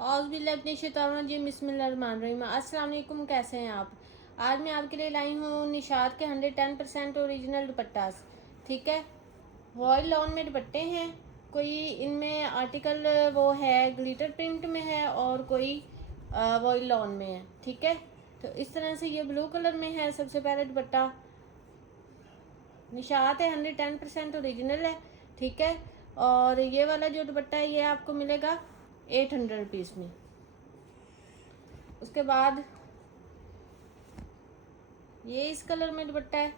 बिस्मिल्लाहिर्रहमानिर्रहीम। अस्सलाम वालेकुम, कैसे हैं आप। आज मैं आपके लिए लाई हूँ निशात के 110% ओरिजिनल दुपट्टास। ठीक है, वॉयल लॉन में दुपट्टे हैं। कोई इनमें आर्टिकल वो है ग्लिटर प्रिंट में है और कोई वॉयल लॉन में है। ठीक है, तो इस तरह से ये ब्लू कलर में है। सबसे पहले दुपट्टा निशात है, 110% ओरिजिनल है। ठीक है, और ये वाला जो दुपट्टा है ये आपको मिलेगा 800 रुपीज़ में। उसके बाद ये इस कलर में दुपट्टा है।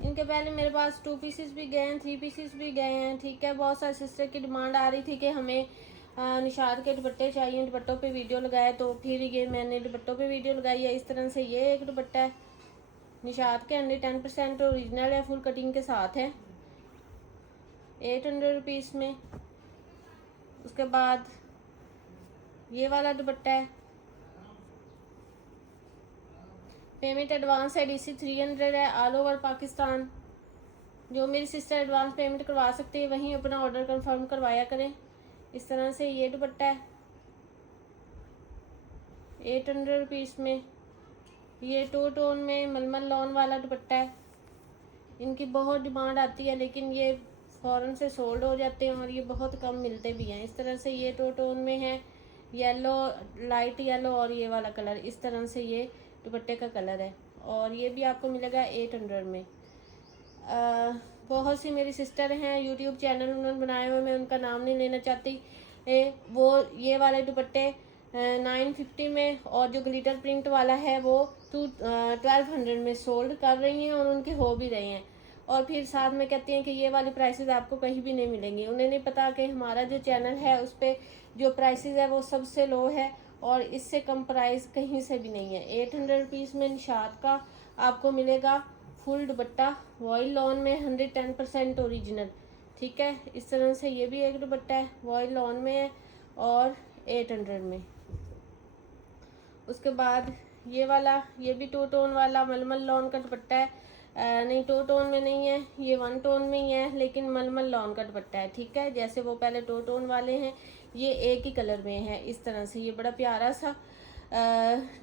इनके पहले मेरे पास 2 पीसेस भी गए हैं, 3 पीसेस भी गए हैं। ठीक है, बहुत सारे सिस्टर की डिमांड आ रही थी कि हमें निशात के दुपट्टे चाहिए, दुपट्टों पे वीडियो लगाए, तो फिर ये मैंने दुपट्टों पे वीडियो लगाई है। इस तरह से ये एक दुपट्टा है निशात के 110% ओरिजिनल है, फुल कटिंग के साथ है, 800 रुपीज़ में। उसके बाद ये वाला दुपट्टा है, पेमेंट एडवांस है, DC 300 है, ऑल ओवर पाकिस्तान। जो मेरी सिस्टर एडवांस पेमेंट करवा सकती है वहीं अपना ऑर्डर कंफर्म करवाया करें। इस तरह से ये दुपट्टा है 800 रुपीज़ में। ये 2 टोन में मलमल लॉन वाला दुपट्टा है। इनकी बहुत डिमांड आती है लेकिन ये फ़ौरन से सोल्ड हो जाते हैं और ये बहुत कम मिलते भी हैं। इस तरह से ये 2 टोन में है, येलो, लाइट येलो और ये वाला कलर। इस तरह से ये दुपट्टे का कलर है और ये भी आपको मिलेगा 800 में। बहुत सी मेरी सिस्टर हैं, यूट्यूब चैनल उन्होंने बनाए हुए, मैं उनका नाम नहीं लेना चाहती। वो ये वाले दुपट्टे 950 में और जो ग्लिटर प्रिंट वाला है वो 1200 में सोल्ड कर रही हैं और उनके हो भी रहे हैं। और फिर साथ में कहती हैं कि ये वाली प्राइसेस आपको कहीं भी नहीं मिलेंगी। उन्हें नहीं पता कि हमारा जो चैनल है उस पर जो प्राइसेस है वो सबसे लो है और इससे कम प्राइस कहीं से भी नहीं है। 800 रुपीज़ में निशात का आपको मिलेगा फुल दुपट्टा वॉयल लॉन में, 110% ओरिजिनल। ठीक है, इस तरह से ये भी एक दुपट्टा है, वॉयल लॉन में है और 800 में। उसके बाद ये वाला, ये भी 2 टोन वाला मलमल लॉन का दुपट्टा है। नहीं, 2 टोन में नहीं है, ये 1 टोन में ही है लेकिन मलमल लॉन का दुपट्टा है। ठीक है, जैसे वो पहले 2 टोन वाले हैं, ये एक ही कलर में है। इस तरह से ये बड़ा प्यारा सा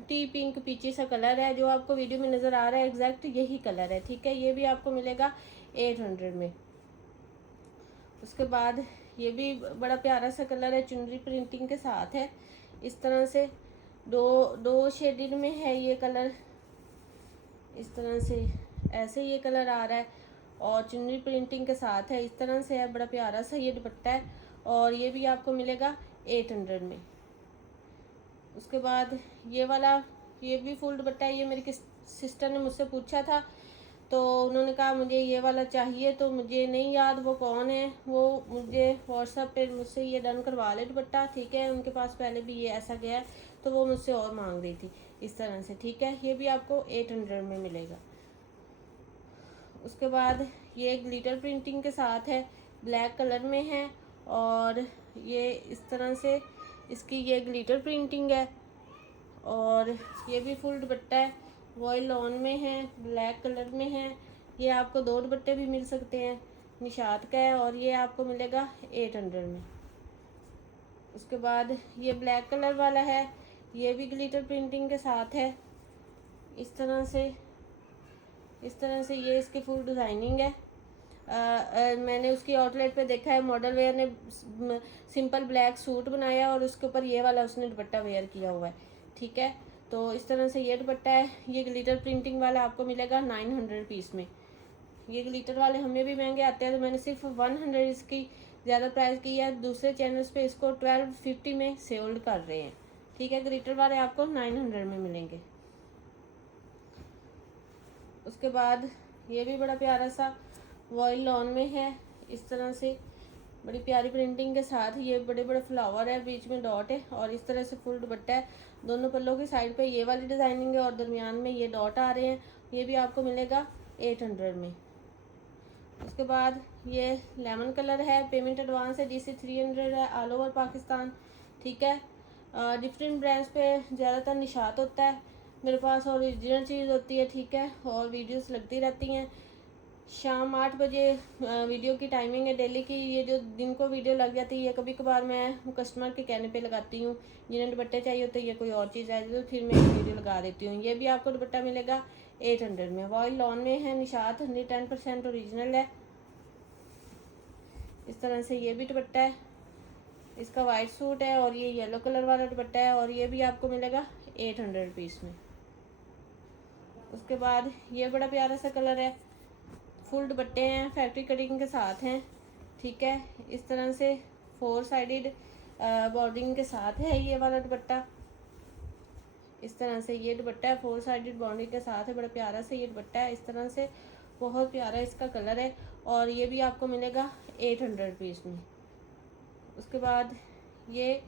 टी पिंक पीची सा कलर है, जो आपको वीडियो में नज़र आ रहा है एग्जैक्ट यही कलर है। ठीक है, ये भी आपको मिलेगा 800 में। उसके बाद ये भी बड़ा प्यारा सा कलर है, चुनरी प्रिंटिंग के साथ है। इस तरह से दो दो शेडेड में है ये कलर। इस तरह से ऐसे ये कलर आ रहा है और चुनरी प्रिंटिंग के साथ है। इस तरह से है, बड़ा प्यारा सा ये दुपट्टा है और ये भी आपको मिलेगा 800 में। उसके बाद ये वाला, ये भी फुल दुपट्टा है। ये मेरी किस सिस्टर ने मुझसे पूछा था तो उन्होंने कहा मुझे ये वाला चाहिए, तो मुझे नहीं याद वो कौन है, वो मुझे व्हाट्सएप पे मुझसे ये डन करवा ले दुपट्टा। ठीक है, उनके पास पहले भी ये ऐसा गया है तो वो मुझसे और मांग रही थी इस तरह से। ठीक है, ये भी आपको 800 में मिलेगा। उसके बाद ये ग्लिटर प्रिंटिंग के साथ है, ब्लैक कलर में है और ये इस तरह से इसकी ये ग्लिटर प्रिंटिंग है और ये भी फुल दुपट्टा है, वॉयल लॉन में है, ब्लैक कलर में है। ये आपको 2 दुपट्टे भी मिल सकते हैं, निशात का है और ये आपको मिलेगा 800 में। उसके बाद ये ब्लैक कलर वाला है, ये भी ग्लिटर प्रिंटिंग के साथ है। इस तरह से ये इसकी फुल डिज़ाइनिंग है। मैंने उसकी आउटलेट पे देखा है, मॉडल वेयर ने सिंपल ब्लैक सूट बनाया और उसके ऊपर ये वाला उसने दुपट्टा वेयर किया हुआ है। ठीक है, तो इस तरह से ये दुपट्टा है। ये ग्लिटर प्रिंटिंग वाला आपको मिलेगा 900 रुपीज़ में। ये ग्लिटर वाले हमें भी महंगे आते हैं तो मैंने सिर्फ 100 इसकी ज़्यादा प्राइस की है। दूसरे चैनल्स पे इसको 1250 में सेल्ड कर रहे हैं। ठीक है, ग्लिटर वाले आपको 900 में मिलेंगे। उसके बाद ये भी बड़ा प्यारा सा वॉयल लॉन में है। इस तरह से बड़ी प्यारी प्रिंटिंग के साथ ये बड़े बड़े फ्लावर है, बीच में डॉट है और इस तरह से फुल दुपट्टा है। दोनों पल्लों की साइड पे ये वाली डिज़ाइनिंग है और दरमियान में ये डॉट आ रहे हैं। ये भी आपको मिलेगा 800 में। उसके बाद ये लेमन कलर है, पेमेंट एडवांस है, DC 300 है, ऑल ओवर पाकिस्तान। ठीक है, डिफरेंट ब्रांड्स पे ज़्यादातर निशात होता है, मेरे पास ओरिजिनल चीज़ होती है। ठीक है, और वीडियोस लगती रहती हैं शाम 8 बजे वीडियो की टाइमिंग है डेली की। ये जो दिन को वीडियो लग जाती है ये कभी कभार मैं कस्टमर के कहने पे लगाती हूँ। जिन्हें दुपट्टे चाहिए होते हैं, ये कोई और चीज़ है तो फिर मैं वीडियो लगा देती हूँ। ये भी आपको दुपट्टा मिलेगा 800 में। वॉइल लॉन में है, निशात 110% ओरिजिनल है। इस तरह से ये भी दुपट्टा है, इसका वाइट सूट है और ये येलो कलर वाला दुपट्टा है और ये भी आपको मिलेगा 800 रुपीज़ में। उसके बाद ये बड़ा प्यारा सा कलर है, फुल दुपट्टे हैं, फैक्ट्री कटिंग के साथ हैं, ठीक है। इस तरह से 4 साइडेड बॉर्डरिंग के साथ है ये वाला दुपट्टा। इस तरह से ये दुपट्टा है, 4 साइडेड बॉर्डरिंग के साथ है, बड़ा प्यारा सा ये दुपट्टा है। इस तरह से बहुत प्यारा इसका कलर है और ये भी आपको मिलेगा 800 रुपीज़ में। उसके बाद ये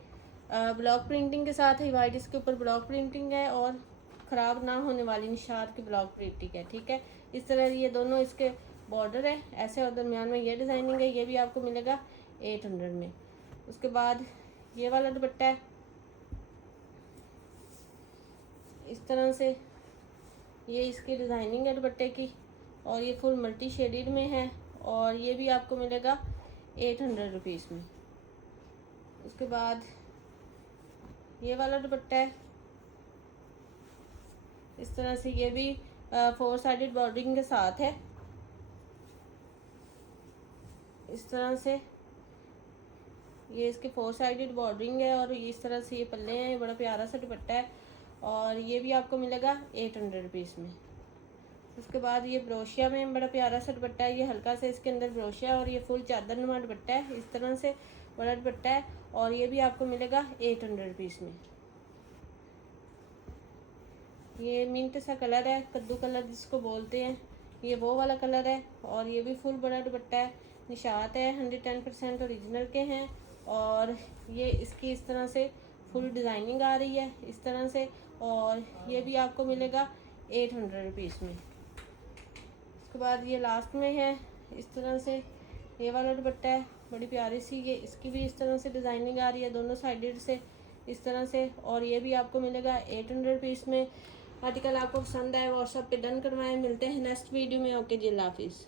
ब्लॉक प्रिंटिंग के साथ है, वाइट इसके ऊपर ब्लॉक प्रिंटिंग है और ख़राब ना होने वाली निशात की ब्लॉक प्रिंटिंग है, ठीक है। इस तरह ये दोनों इसके बॉर्डर है ऐसे और दरमियान में ये डिज़ाइनिंग है। ये भी आपको मिलेगा 800 में। उसके बाद ये वाला दुपट्टा है, इस तरह से ये इसकी डिज़ाइनिंग है दुपट्टे की और ये फुल मल्टी शेडेड में है और ये भी आपको मिलेगा 800 रुपीज़ में। उसके बाद ये वाला दुपट्टा है, इस तरह से ये भी 4 साइडेड बॉर्डरिंग के साथ है। इस तरह से ये इसके 4 साइडेड बॉर्डरिंग है और इस तरह से ये पल्ले हैं। बड़ा प्यारा सा दुपट्टा है और ये भी आपको मिलेगा 800 रुपीज़ में। उसके बाद ये ब्रोशिया में बड़ा प्यारा सा दुपट्टा है, ये हल्का सा इसके अंदर ब्रोशिया और ये फुल चादर नुमा दुपट्टा है। इस तरह से बड़ा दुपट्टा है और ये भी आपको मिलेगा 800 रुपीज़ में। ये मिंट सा कलर है, कद्दू कलर जिसको बोलते हैं, ये वो वाला कलर है और ये भी फुल बड़ा दुपट्टा है, निशात है, 110% ओरिजिनल के हैं और ये इसकी इस तरह से फुल डिज़ाइनिंग आ रही है इस तरह से और ये भी आपको मिलेगा 800 रुपीज़ में। उसके बाद ये लास्ट में है, इस तरह से ये वाला दुपट्टा है, बड़ी प्यारी सी, ये इसकी भी इस तरह से डिज़ाइनिंग आ रही है दोनों साइडेड से इस तरह से और ये भी आपको मिलेगा 800 रुपीज़ में। आर्टिकल आपको पसंद आए व्हाट्सएप पे डन करवाएं। मिलते हैं नेक्स्ट वीडियो में। ओके जी, अल्लाह हाफिज़।